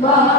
Bye.